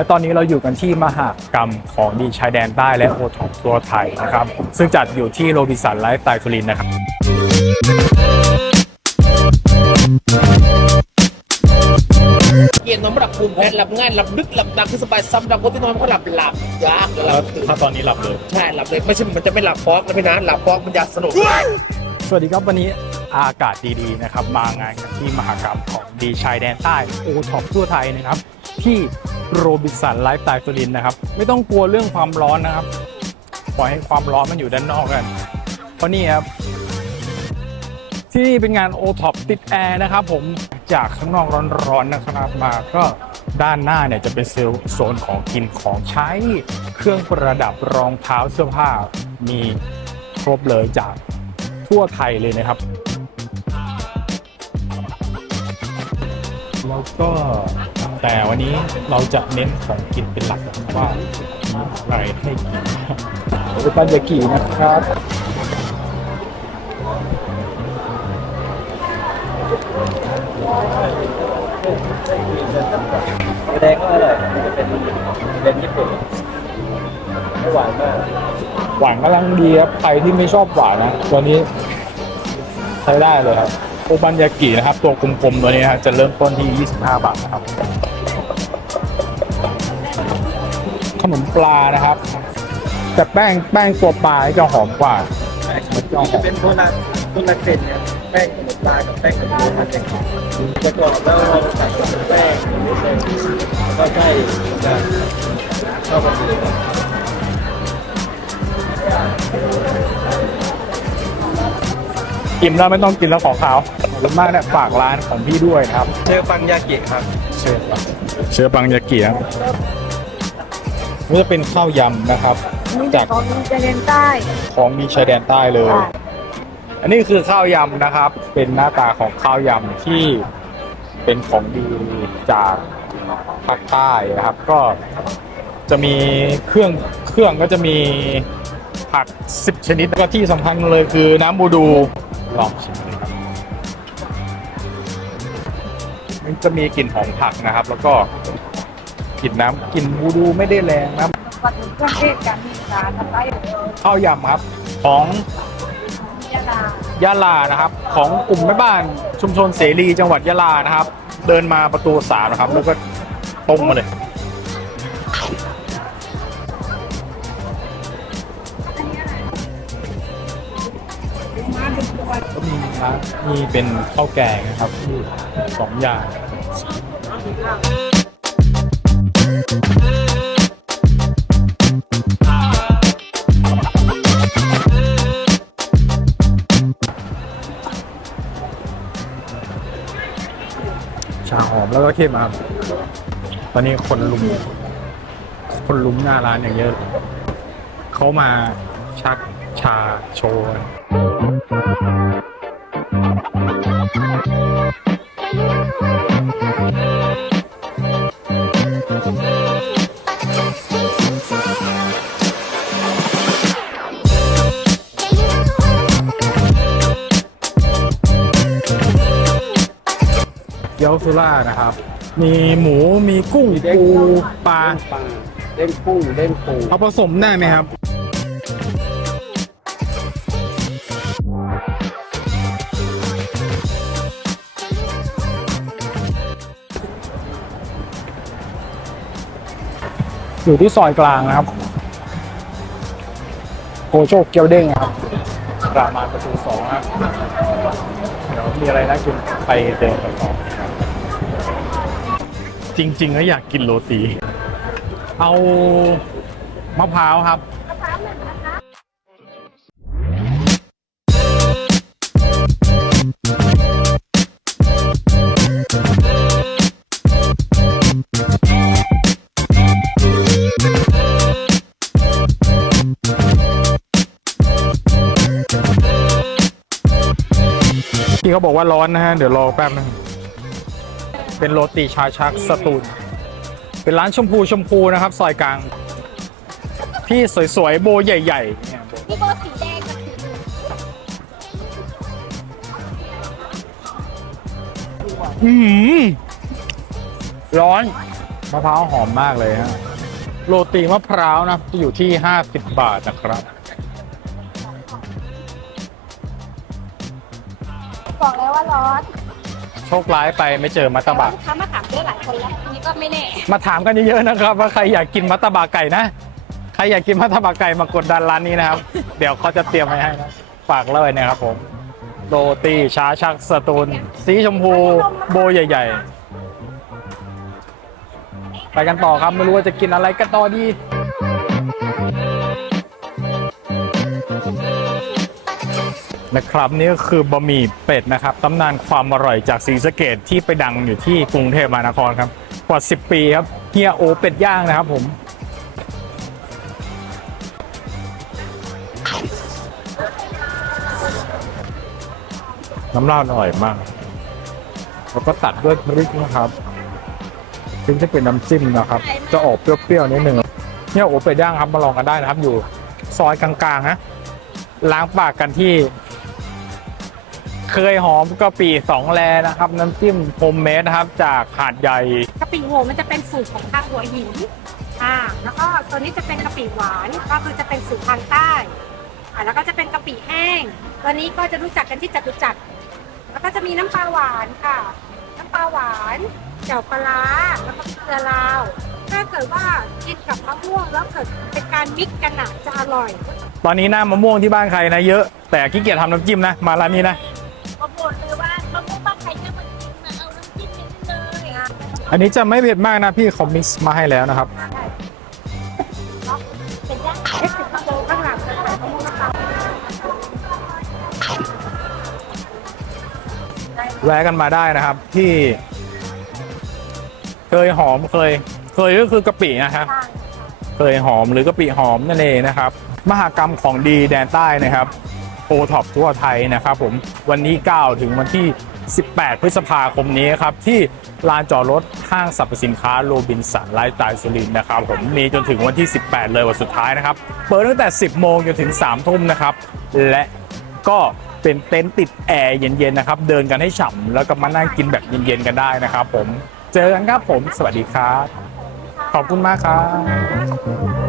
และตอนนี้เราอยู่กันที่มหากรรมของดีชายแดนใต้และโอท็อปตัวไทยนะครับ ซึ่งจัดอยู่ที่โรบินสันไลฟ์สไตล์สุรินทร์นะครับเกียนนอนไม่หลับภูมิแพ้หลับง่ายหลับลึกหลับดังคือสบายซ้ำหลับคนที่นอนก็หลับหลับยากหลับตื่นถ้าตอนนี้หลับเลยใช่หลับเลยไม่ใช่มันจะไม่หลับฟอกนะพี่นะหลับฟอกมันจะสนุกสวัสดีครับวันนี้อากาศดีๆนะครับมางานกันที่มหากรรมของดีชายแดนใต้โอท็อปทั่วไทยนะครับ ที่ โรบิสันไลฟ์สไตล์สุรินนะครับ ไม่ต้องกลัวเรื่องความร้อนนะครับ ปล่อยให้ความร้อนมันอยู่ด้านนอกกัน เพราะนี่ครับ ที่นี่เป็นงานโอท็อปติดแอร์นะครับผมจากข้างนอกร้อนๆนะครับมาก็ด้านหน้าเนี่ยจะเป็นเซลล์โซนของกินของใช้ เครื่องประดับรองเท้าเสื้อผ้ามีครบเลยจากทั่วไทยเลยนะครับ แล้วก็ แต่วันนี้เราจะเน้นของกินเป็นหลักว่าอะไรให้กินเป็นปันยากินะครับแดงก็อร่อยจะเป็นเป็นญี่ปุ่นไม่หวานมาก หวานกำลังดีครับใครที่ไม่ชอบหวานนะ ตัวนี้ใช้ได้เลยครับโอบันยากินะครับ ตัวกลมๆตัวนี้นะจะเริ่มต้นที่ 25 บาทนะครับ นมปลานะครับ แต่แป้งแป้งตัวปลาจะหอมกว่ามันจะหอมเป็นคนละคนละเกล็ดเนี่ยแป้งขนมปลากับแป้งขนมปังมันจะประกอบแล้วเราใส่แป้งนิดนึงแล้วก็ใส่จะเข้ากันดีกินแล้วไม่ต้องกินแล้วของขาวขอบคุณมากเนี่ยฝากร้านของพี่ด้วยครับ เชื่อปังยากิครับ เชื่อปังเชื่อปังยากิครับ นี่จะเป็นข้าวยำนะครับ นี่จากของดีชายแดนใต้ของมีชายแดนใต้เลยค่ะอันนี้คือข้าวยำนะครับ เป็นหน้าตาของข้าวยำที่เป็นของดีจากภาคใต้นะครับ ก็จะมีเครื่องเครื่องก็จะมีผักสิบชนิดแล้วก็ที่สำคัญเลยคือน้ำบูดูลองชิมดูครับมันจะมีกลิ่นหอมผักนะครับ แล้วก็ กลิ่นน้ำกลิ่นบูดูไม่ได้แรงนะวัดถึงเครื่องเทศกันมีสารทำได้ข้าวยำครับของยาดายะลานะครับ ของกลุ่มแม่บ้านชุมชนเสรีจังหวัดยะลานะครับ เดินมาประตูสามนะครับ แล้วก็ตรงมาเลยก็มีร้านมีเป็นข้าวแกงนะครับที่สองอย่าง แล้วก็เข้มครับ ตอนนี้คนลุม คนลุมหน้าร้านอย่างเยอะ เขามาชักชาโชว์กัน ยวสุรานะครับ มีหมูมีกุ้งปูปลาปลาเล่นกุ้งเล่นปูเอาผสมได้ไหมครับอยู่ที่ซอยกลางนะครับโกโชคเกียวเด้งครับรามานประตูสองครับเดี๋ยวมีอะไรน่ากินไปเดินกันต่อครับ จริงๆแล้วอยากกินโรตี เอามะพร้าวครับพี่เขาบอกว่าร้อนนะฮะ เดี๋ยวรอแป๊บนึง เป็นโรตีชาชักสตูลเป็นร้านชมพูชมพูนะครับ ซอยกลางพี่สวยๆ โบใหญ่ๆเนี่ยนี่โบสีแดงกับสีเหลืองอื้อหือร้อนมะพร้าวหอมมากเลยฮะโรตีมะพร้าวนะจะอยู่ที่ 50 บาทนะครับบอกแล้วว่าร้อน โชคร้ายไปไม่เจอมัตตบะลูกค้ามาถามด้วยหลายคนแล้วอันนี้ก็ไม่แน่มาถามกันเยอะๆนะครับ ว่าใครอยากกินมัตตบะไก่นะใครอยากกินมัตตบะไก่มากดดันร้านนี้นะครับ เดี๋ยวเขาจะเตรียมไว้ให้นะฝากเลยนะครับผมโรตีชาชักสตูลสีชมพูโบใหญ่ ๆ ไปกันต่อครับไม่รู้ว่าจะกินอะไรกันต่อดี นะครับนี่ก็คือบะหมี่เป็ดนะครับตำนานความอร่อยจากศรีสะเกดที่ไปดังอยู่ที่กรุงเทพมหานครครับ กว่า 10 ปีครับเฮียโอเป็ดย่างนะครับผมน้ำราดอร่อยมาก แล้วก็ตัดด้วยพริกนะครับถึงจะเป็นน้ำจิ้มนะครับ จะออกเปรี้ยวๆนิดนึงเนี่ยโอเป็ดย่างครับมาลองกันได้นะครับ อยู่ซอยกลางๆนะล้างปากกันที่ เคยหอมกะปิสองแลนะครับ น้ำจิ้มโฮมเมดนะครับ จากหาดใหญ่ กะปิโหมันจะเป็นสูตรของทางหัวหินอ่าแล้วก็ตัวนี้จะเป็นกะปิหวานก็คือจะเป็นสูตรทางใต้อ่าแล้วก็จะเป็นกะปิแห้ง ตัวนี้ก็จะรู้จักกันที่จตุจักรแล้วก็จะมีน้ำปลาหวานค่ะ น้ำปลาหวานเจียวปลาร้าแล้วก็เกลือลาว ถ้าเกิดว่ากินกับมะม่วงแล้วเกิดเป็นการมิกซ์กันอะจะอร่อย ตอนนี้หน้ามะม่วงที่บ้านใครนะเยอะ แต่ขี้เกียจทำน้ำจิ้มนะ มาร้านนี้นะ อันนี้จะไม่เผ็ดมากนะพี่เขามิกซ์มาให้แล้วนะครับ เป็นย่างเอฟสิบโลข้างหลังจะขายมะม่วงน้ำปลาแวะกันมาได้นะครับที่ เคยหอมเคย เคยก็คือกะปินะครับ เคยหอมหรือกะปิหอมนั่นเองนะครับ มหากรรมของดีแดนใต้นะครับ โอท็อปทั่วไทยนะครับผมวันนี้9ถึงวันที่ 18 พฤษภาคมนี้ครับ ที่ลานจอดรถห้างสรรพสินค้าโรบินสันไลฟ์สไตล์สุรินนะครับผมมีจนถึงวันที่ 18 เลยวันสุดท้ายนะครับ เปิดตั้งแต่ 10 โมงจนถึง 3 ทุ่มนะครับ และก็เป็นเต็นท์ติดแอร์เย็นๆนะครับ เดินกันให้ฉ่ำแล้วก็มานั่งกินแบบเย็นๆกันได้นะครับผมเจอกันครับผม สวัสดีครับ ขอบคุณมากครับ